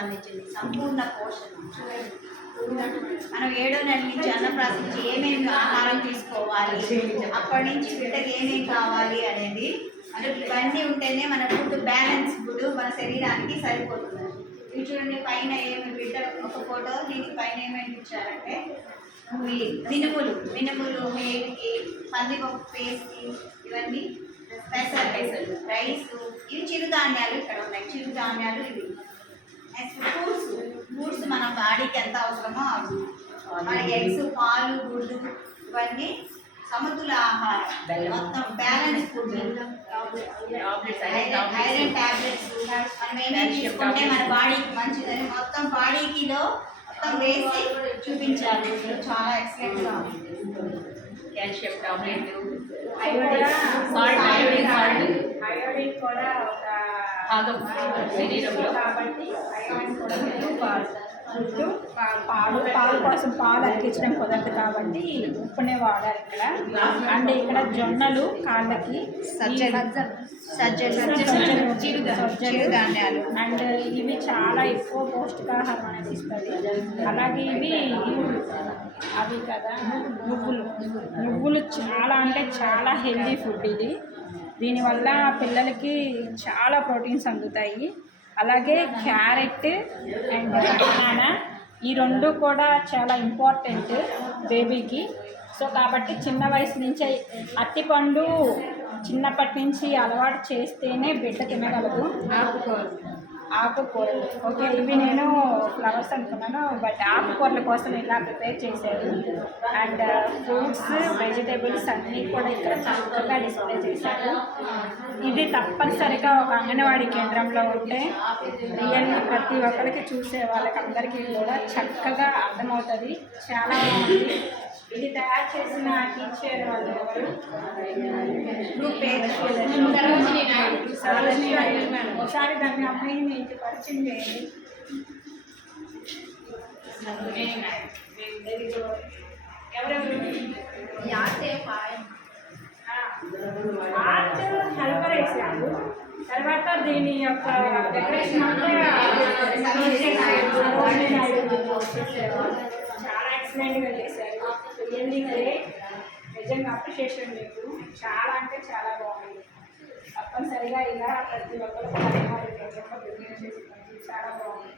సంబంధించింది సంపూర్ణ పోషణ. మనం 7వ నెల నుంచి అన్నప్రాసన నుంచి ఏమేమి ఆహారం తీసుకోవాలి, అప్పటి నుంచి బిడ్డకి ఏమేమి కావాలి అనేది ఇవన్నీ ఉంటేనే మన ఫుడ్ బ్యాలెన్స్ ఫుడ్ మన శరీరానికి సరిపోతుంది. ఇవి చూడండి, పైన ఏమి బిడ్డ ఒక ఫోటో, దీనికి పైన ఏమేమి ఇచ్చారంటే మినుములు హెయిర్కి, పందిపప్పు ఫేస్కి, ఇవన్నీ పెసలు, రైస్, ఇవి చిరుధాన్యాలు ఇక్కడ ఉన్నాయి. చిరుధాన్యాలు ఇవి. నెక్స్ట్ ఫ్రూట్స్ మన బాడీకి ఎంత అవసరమో అవి. మనకి ఎగ్స్, పాలు, గుడ్డు, ఇవన్నీ సమతుల ఆహారం, మొత్తం బ్యాలెన్స్ ఫుడ్. ఐరన్ టాబ్లెట్స్ మనం ఏమేమి తీసుకుంటే మన బాడీకి మంచిదని మొత్తం బాడీకిలో మొత్తం వేసి చూపించాలి. చాలా ఎక్సలెంట్గా ఉంది. కాల్షియం టాబ్లెట్, అయోడిన్ కూడా ఒక భాగం శరీరంలో. కాబట్టి అయోడిన్ కూడా పాలు కోసం పాలు అతికించడం కుదరదు కాబట్టి ఉప్పునే వాడాలి ఇక్కడ. అంటే ఇక్కడ జొన్నలు కాళ్ళకి, చిరుధాన్యాలు అండ్ ఇవి చాలా ఎక్కువ పౌష్టికాహారం అనేది ఇస్తుంది. అలాగే ఇవి అవి కదా నువ్వులు చాలా అంటే చాలా హెల్దీ ఫుడ్ ఇది. దీనివల్ల పిల్లలకి చాలా ప్రోటీన్స్ అందుతాయి. అలాగే క్యారెట్ అండ్ బనానా, ఈ రెండు కూడా చాలా ఇంపార్టెంట్ బేబీకి. సో కాబట్టి చిన్న వయసు నుంచే అరటిపండు చిన్నప్పటి నుంచి అలవాటు చేస్తేనే బిడ్డ తినగలదు. ఆకుకూరలు ఓకే, ఇవి నేను ఫ్లవర్స్ అనుకున్నాను, బట్ ఆకుకూరల కోసం ఇలా ప్రిపేర్ చేశారు. అండ్ ఫ్రూట్స్, వెజిటేబుల్స్ అన్నీ కూడా ఇక్కడ చక్కగా డిస్ప్లే చేశారు. ఇది తప్పనిసరిగా ఒక అంగన్వాడీ కేంద్రంలో ఉంటే రియల్లీ ప్రతి ఒక్కరికి చూసే వాళ్ళకందరికీ కూడా చక్కగా అర్థమవుతుంది. చాలా బాగుంది. ఇది తయారు చేసిన టీచర్ వాళ్ళు ఎవరు, ఒకసారి దాన్ని అమ్మాయిని ఇంటి పరిచయం చేయండి. ఎవరెవరు ఆర్ట్ హెల్పర్ వేసారు. తర్వాత దీని యొక్క డెకరేషన్ చాలా ఎక్సలెంట్గా చేశారు. నిజంగా అప్రిషియేషన్ మీకు. చాలా అంటే చాలా బాగుంది. తప్పనిసరిగా ఇలా ప్రతి ఒక్కరు చాలా బాగుంది.